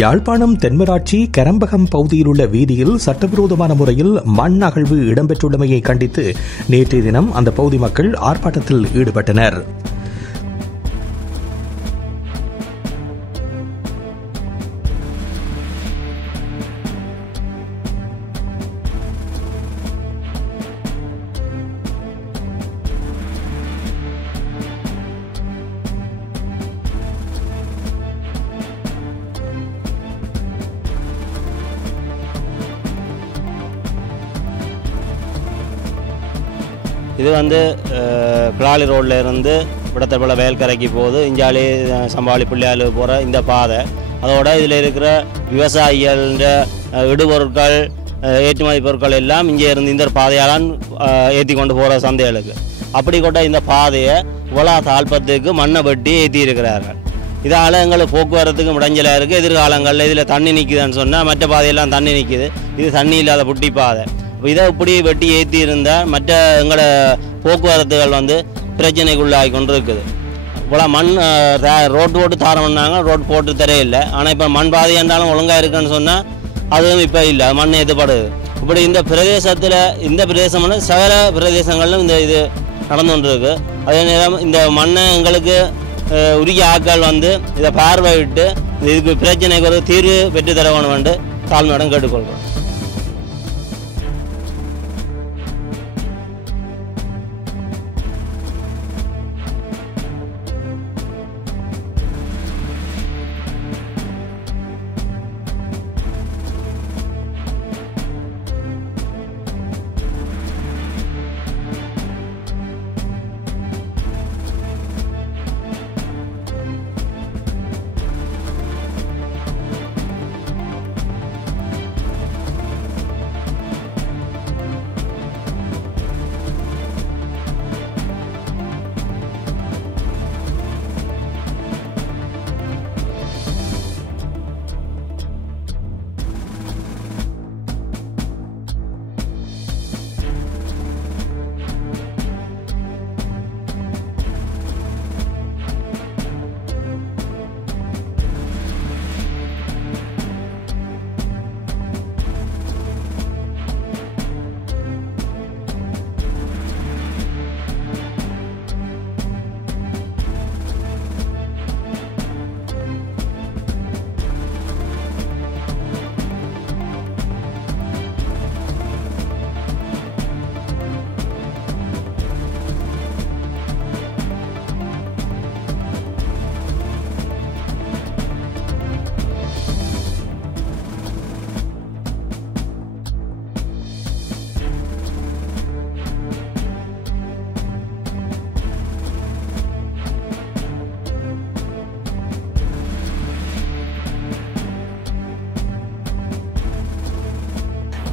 யாழ்ப்பாணம் தென்மராட்சி கரம்பகம் பகுதியில் உள்ள வீதியில் சட்டவிரோதமான முறையில் மண் அகழ்வு இடம்பெற்றுள்ளமையை கண்டித்து நேற்றைய தினம் அந்த பகுதி மக்கள் ஆர்ப்பாட்டத்தில் ஈடுபட்டனர். இது கிளாலி ரோட்டில் இருந்து விடத்தப்பள வயல்கரைக்கு போகுது. இஞ்சாலி சம்பாளி பிள்ளையால் போகிற இந்த பாதை. அதோட இதில் இருக்கிற விவசாயிகள் இடுபொருட்கள் ஏற்றுமதி பொருட்கள் எல்லாம் இங்கே இருந்து இந்த பாதையால் ஏற்றி கொண்டு போகிற சந்தைகளுக்கு. அப்படி கொண்ட இந்த பாதையை உலா தாழ்பத்துக்கு மண்ணை வெட்டி ஏற்றி இருக்கிறார்கள். இதால் எங்களுக்கு போக்குவரத்துக்கு முடஞ்சலாக இருக்குது. எதிர்காலங்களில் இதில் தண்ணி நிற்குதுன்னு சொன்னால் மற்ற பாதையெல்லாம் தண்ணி நிற்குது. இது தண்ணி இல்லாத புட்டி பாதை. இதை இப்படி வெட்டி ஏற்றி இருந்தால் மற்ற எங்களோட போக்குவரத்துகள் பிரச்சனைக்குள்ளாகி கொண்டு இருக்குது. இவ்வளோ மண் ரோட்டு போட்டு தாரம் பண்ணாங்க, ரோடு போட்டு தரையில்லை. ஆனால் இப்போ மண் பாதை என்றாலும் ஒழுங்காக இருக்குன்னு சொன்னால் அதுவும் இப்போ இல்லை, மண் ஏற்றுப்படுது. இப்படி இந்த பிரதேசத்தில் இந்த பிரதேசம் சகல பிரதேசங்களிலும் இது நடந்து கொண்டு இருக்குது. அதே நேரம் இந்த மண்ணை எங்களுக்கு உரிய ஆட்கள் இதை பார்வையிட்டு இதுக்கு பிரச்சனைக்கு ஒரு தீர்வு பெற்றுத்தர வேணும் என்று தாழ்மையுடன் கேட்டுக்கொள்கிறோம்.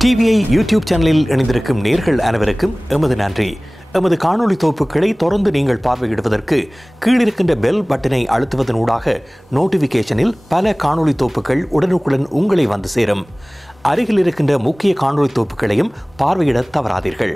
டிவிஐ யூடியூப் சேனலில் இணைந்திருக்கும் நேர்கள் அனைவருக்கும் எமது நன்றி. எமது காணொளி தொகுப்புகளை தொடர்ந்து நீங்கள் பார்வையிடுவதற்கு கீழிருக்கின்ற பெல் பட்டனை அழுத்துவதனூடாக நோட்டிபிகேஷனில் பல காணொளி தொகுப்புகள் உடனுக்குடன் உங்களை வந்து சேரும். அருகில் இருக்கின்ற முக்கிய காணொளி தொகுப்புகளையும் பார்வையிட தவறாதீர்கள்.